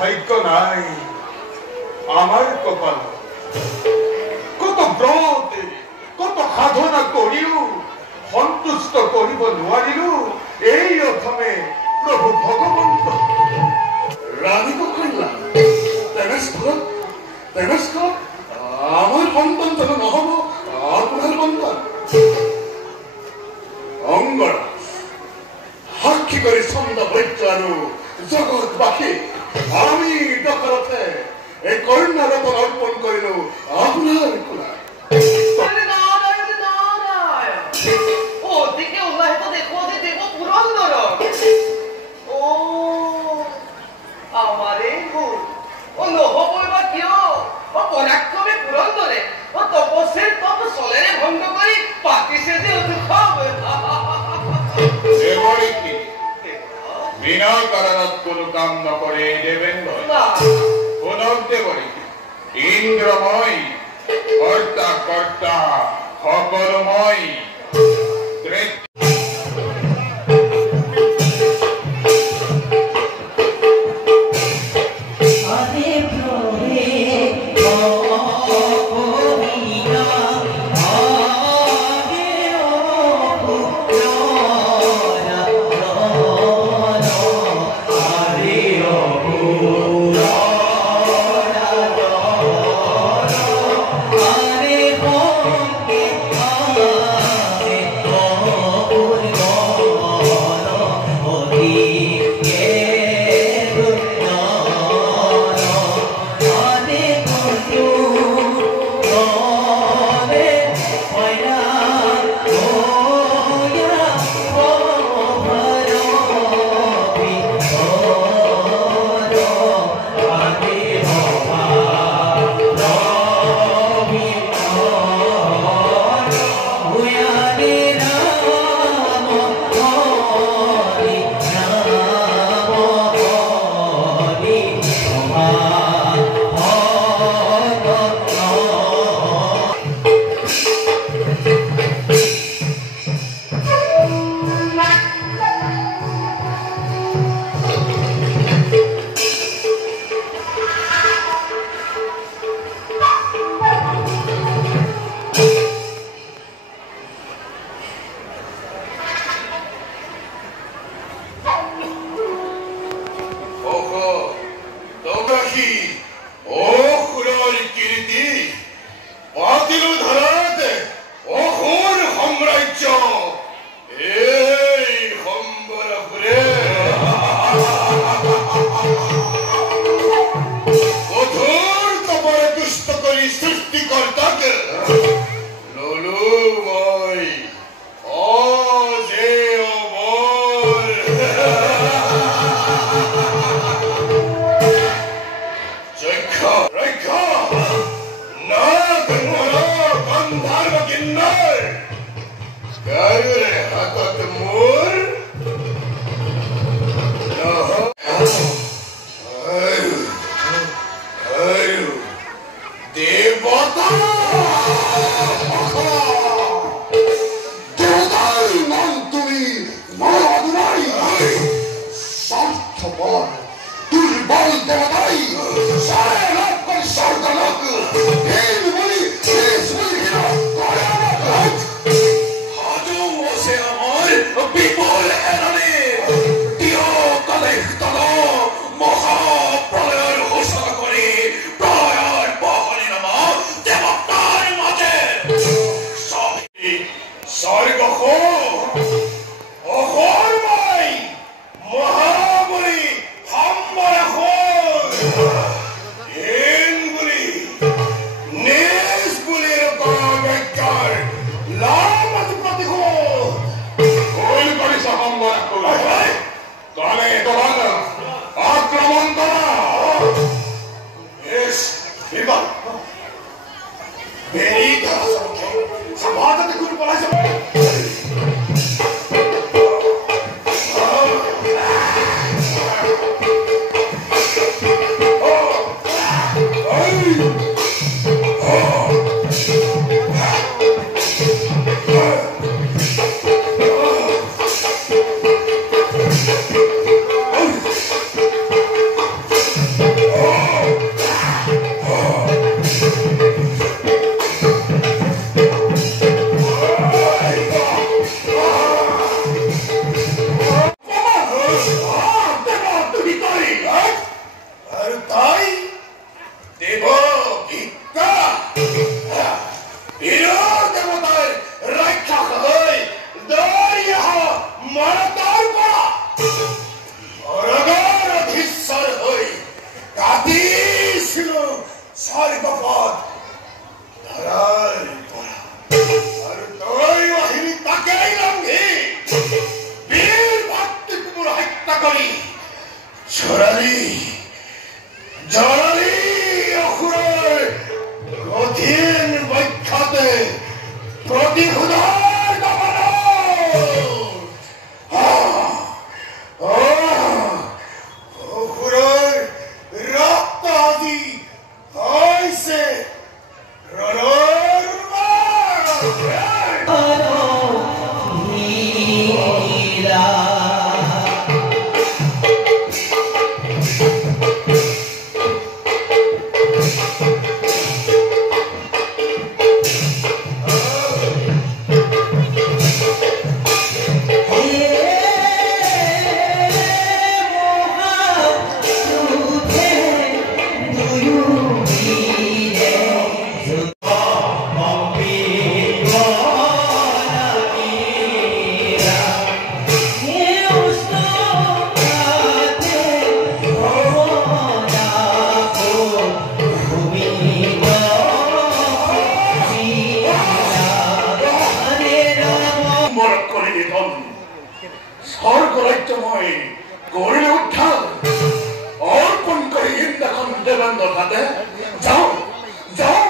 ভাগ্য নাই আমাৰ কপাল কত ব্ৰত কত সাধনা কৰিও সন্তুষ্ট কৰিব নোৱাৰিলো এই অথমে প্রভু ভগবন্ত রাধিক কইলা তেনেস্থলত আমার সন্তান যেন নহব আপনার সন্তান অঙ্গরা সাক্ষী করে ছন্দ বৈদ্য আৰু জগৎবাসী আমি দখলতে এই কন্যা রতন অর্পণ করিল আপনার কোলায় ওদিকে উল্লাহিত দেখো দেব পুরন্দর ও আমারে ও নহবই বা কিয় ও পরাক্রমে পুরন্দরে ও তপস্যের তপ চলেরে ভঙ্গ করি পাতিছে যে দুঃখ বিনা কারণত কোনো কাম নকরে দেবেন্দ্র পুনর্দেবরে ইন্দ্রময় কর্তা কর্তা সকলময় Oh জননী অসুৰৰ কঠিন বক্ষতে প্ৰতিশোধৰ অসুৰৰ ৰক্ত আজি হৈছে ৰণৰ স্বৰ্গৰাজ্যময় কৰিলে উদ্ধাৰ অৰ্পণ কৰি ইন্দ্ৰখন দেৱেন্দ্ৰ ভাতে যাওঁ